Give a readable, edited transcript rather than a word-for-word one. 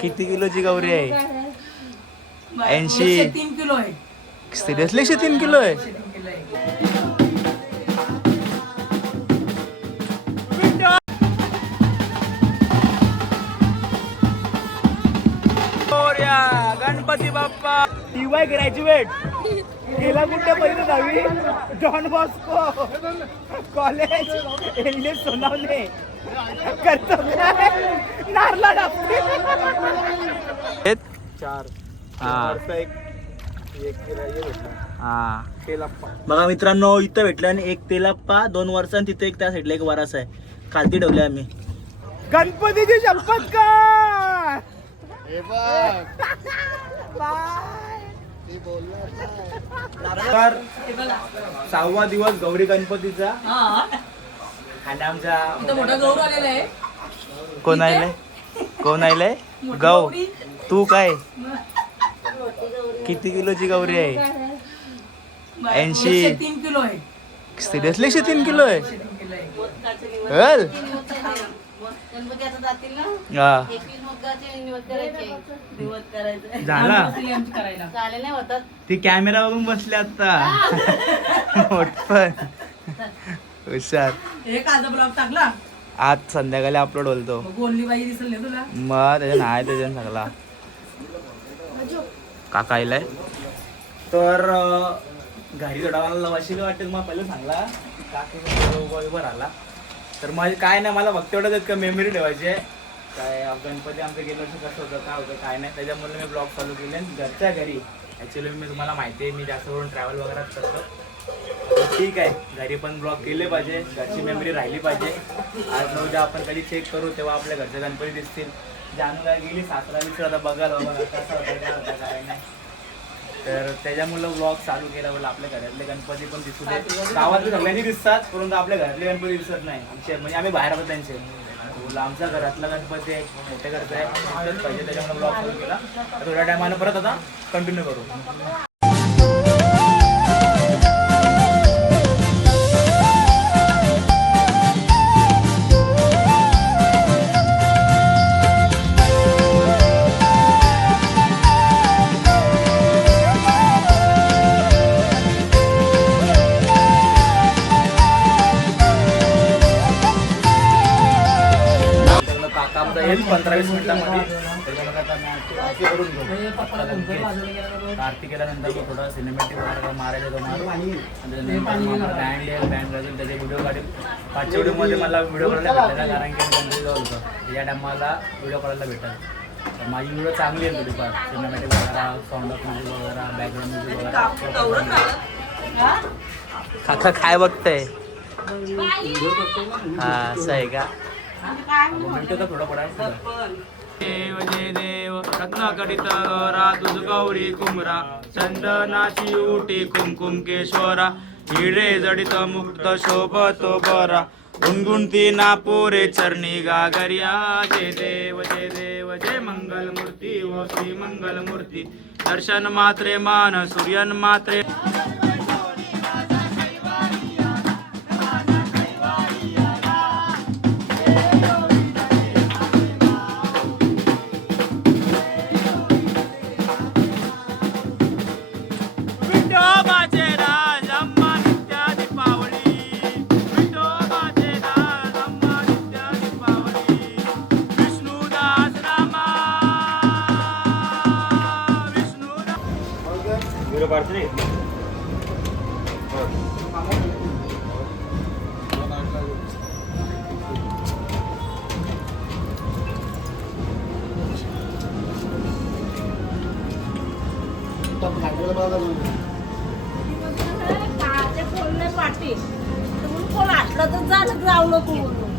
किती किलोची गौरी आहे? 80. 3 किलो आहे. सिरियसली 103 किलो आहे? गणपती बाप्पा. टीवाय ग्रॅज्युएट गेला कुठे पहिले 10वी Don Bosco college L Sonawane करतो नारला डाबते. 4 हा बघा मित्रांनो, इथं भेटलं आणि एक तेलाप्पा 2 वर्ष आणि तिथे एक त्या साईडला एक वरास आहे. खालती ठेवले आम्ही. गणपतीची शपथ का तर 6वा दिवस गौरी गणपतीचा आणि आमच्या मोठा गौर आलेला आहे. कोण आलंय? कोण आलंय? गौ तू काय? किती किलोची गौरी आहे? 80. 3 किलो आहे. सिरियसली 103 किलो आहे? झाला ती कॅमेरा बघून बसले आता मोठपण हुशार. एक आज ब्लॉग टाकला आज संध्याकाळी अपलोड होतो. बोलली बाई दिसली तुला मग त्याच्या नाही त्याच्यानं सगळा काका आलाय. तर घरी थोडा मला वशील वाटेल मग पहिलं सांगला काकी उभं राहिला. तर माझे काय नाही, मला फक्त एवढंच का मेमरी ठेवायची आहे. काय गणपती आमचं गेलं वर्षी कसं होतं काय होतं काय नाही, त्याच्यामुळे मी ब्लॉग चालू केले घरच्या घरी. ॲक्च्युली मी तुम्हाला माहिती आहे मी जास्त करून ट्रॅव्हल वगैरे करतो. ठीक आहे, घरी पण ब्लॉग केले पाहिजे, घरची मेमरी राहिली पाहिजे. आज न उद्या आपण कधी चेक करू तेव्हा आपल्या घरचे गणपती दिसतील. जानू काय गेली सासरा विसर आता बघायला बघा कसं होतं काय नाही. तर त्याच्यामुळं ब्लॉग चालू केला बोला. आपल्या घरातले गणपती पण दिसू दे. गावातले सगळ्यांनी दिसतात परंतु आपल्या घरातले गणपती दिसत नाही आमचे, म्हणजे आम्ही बाहेर आहोत त्यांचे. बोला आमचा घरातला गणपती आहे, मोठे घरचं आहे, दिसलंच पाहिजे. त्याच्यामुळे ब्लॉग चालू केला. थोड्या टायमानं परत आता कंटिन्यू करू. येईल 15-20 मिनिटांमध्ये. आरती केल्यानंतर मग थोडा सिनेमॅटिक मारायला जाणार. बँड येईल, बँड वाजेल, त्याचे व्हिडिओ काढेल. 5च्या व्हिडिओमध्ये मला व्हिडिओ करायला भेटेल कारण की गणपती जवळ होतं. या टायमाला व्हिडिओ करायला भेटेल. तर माझी व्हिडिओ चांगली आहे थोडीफार, सिनेमॅटिक वगैरे, साऊंड ऑफ म्युझिक वगैरे, बॅकग्राऊंड म्युझिक वगैरे. काका काय बघताय? हा असं आहे का? देव जय देव रत्नाकडित गौरा तुझ गौरी कुमरा चंदनाची उटी कुमकुम केशवरा हिरे जडित मुक्त शोभतो बरा गुणगुणती नापोरे चरणी गागरिया. जय देव जय मंगल मूर्ती ओ श्री मंगल मूर्ती दर्शन मात्रे मान सूर्यन मात्रे. पाठी कोण असलं तर झालं जाऊ नको.